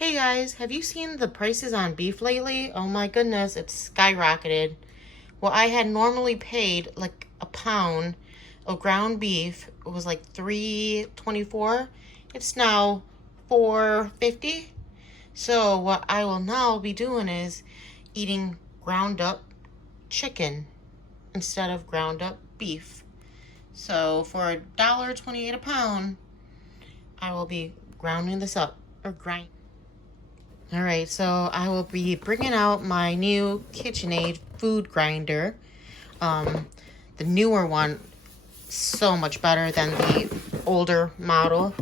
Hey guys, have you seen the prices on beef lately? Oh my goodness, it's skyrocketed. Well, I had normally paid like a pound of ground beef. It was like $3.24. It's now $4.50. So what I will now be doing is eating ground up chicken instead of ground up beef. So for $1.28 a pound, I will be grounding this up or grind. All right, so I will be bringing out my new KitchenAid food grinder. The newer one, so much better than the older model.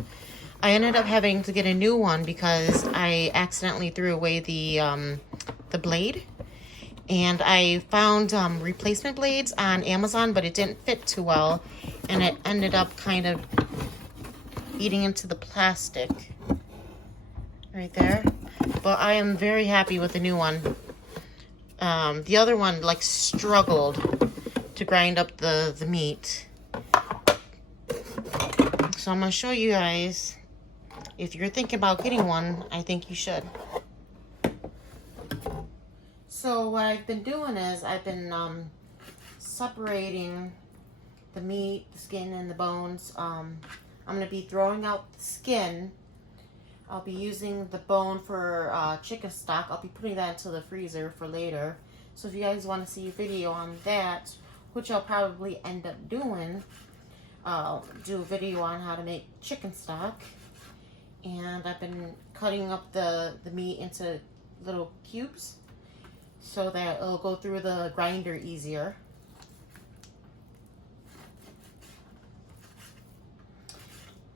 I ended up having to get a new one because I accidentally threw away the blade. And I found replacement blades on Amazon, but it didn't fit too well. And it ended up kind of eating into the plastic right there. But I am very happy with the new one. The other one like struggled to grind up the meat. So I'm going to show you guys. If you're thinking about getting one, I think you should. So what I've been doing is I've been separating the meat, the skin, and the bones. I'm going to be throwing out the skin. I'll be using the bone for chicken stock. I'll be putting that into the freezer for later. So if you guys want to see a video on that, which I'll probably end up doing, I'll do a video on how to make chicken stock. And I've been cutting up the meat into little cubes so that it'll go through the grinder easier.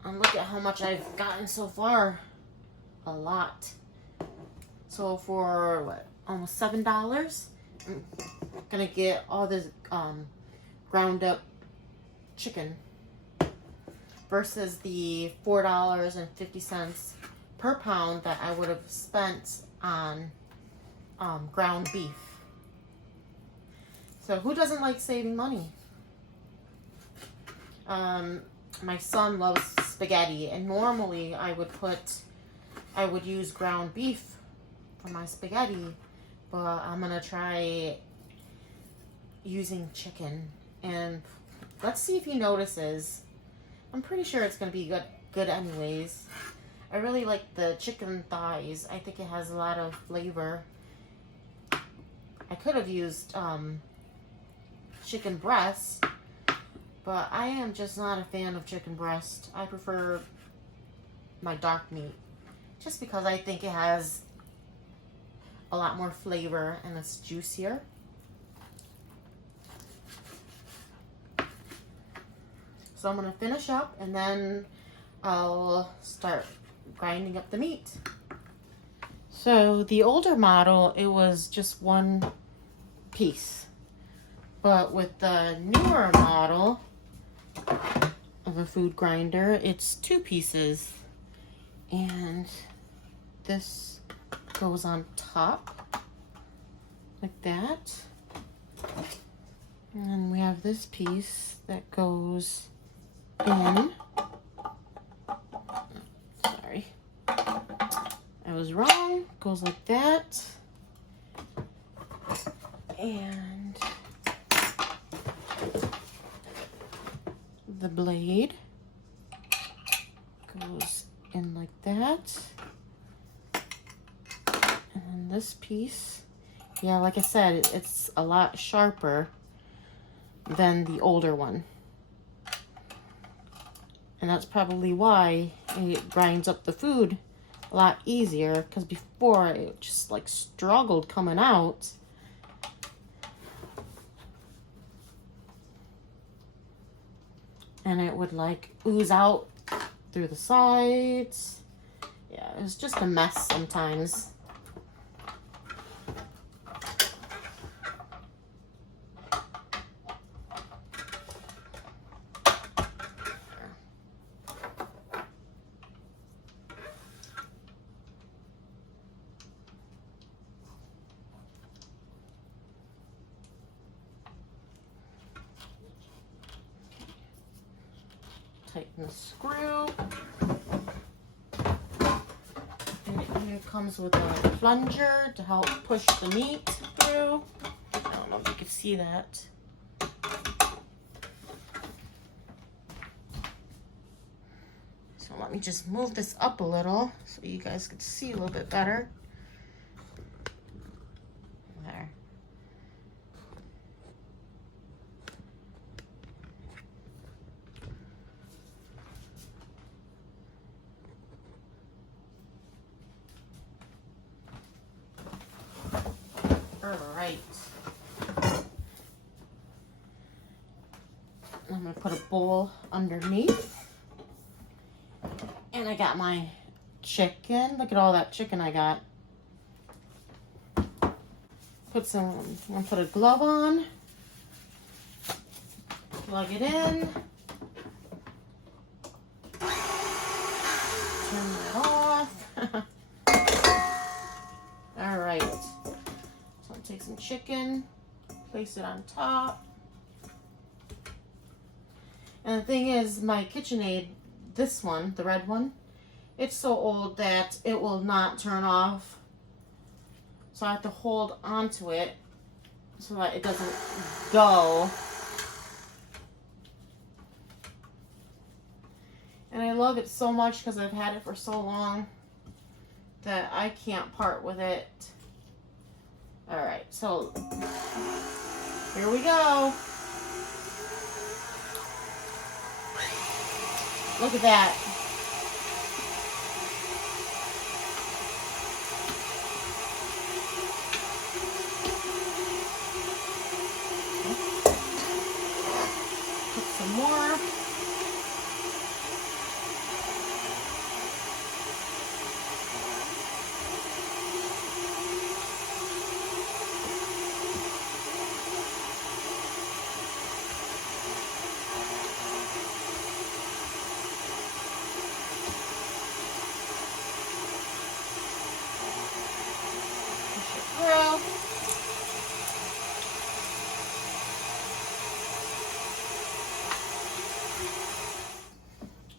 And look at how much I've gotten so far. A lot. So for what, almost $7, I'm gonna get all this ground up chicken versus the $4.50 per pound that I would have spent on ground beef. So who doesn't like saving money? My son loves spaghetti, and normally I would use ground beef for my spaghetti, but I'm gonna try using chicken, and let's see if he notices. I'm pretty sure it's gonna be good anyways. I really like the chicken thighs. I think it has a lot of flavor. I could have used chicken breast, but I am just not a fan of chicken breast. I prefer my dark meat, just because I think it has a lot more flavor and it's juicier. So I'm going to finish up and then I'll start grinding up the meat. So the older model, it was just one piece. But with the newer model of a food grinder, it's two pieces. And this goes on top like that. And then we have this piece that goes in. Sorry, I was wrong. Goes like that. And the blade goes in like that. And then this piece, yeah, like I said, it's a lot sharper than the older one. And that's probably why it grinds up the food a lot easier, because before it just like struggled coming out. And it would like ooze out through the sides. Yeah, it was just a mess sometimes. Tighten the screw. And it And it comes with a plunger to help push the meat through. I don't know if you can see that. So let me just move this up a little so you guys can see a little bit better. There. All right. I'm gonna put a bowl underneath. And I got my chicken. Look at all that chicken I got. I'm gonna put a glove on. Plug it in. Turn that off. All right. So I'll take some chicken, place it on top. And the thing is, my KitchenAid, this one, the red one, it's so old that it will not turn off. So I have to hold onto it so that it doesn't go. And I love it so much because I've had it for so long that I can't part with it. All right, so here we go. Look at that. Put some more.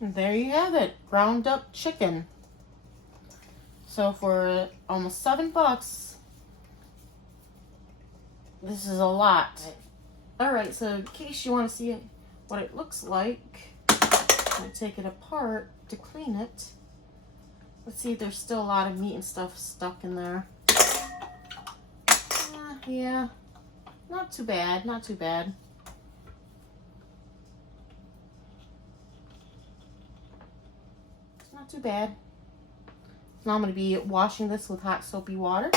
And there you have it, ground up chicken. So for almost $7, this is a lot. All right, so in case you want to see what it looks like, I'm gonna take it apart to clean it. Let's see if there's still a lot of meat and stuff stuck in there. Yeah, not too bad, not too bad. It's not too bad. So now I'm going to be washing this with hot soapy water.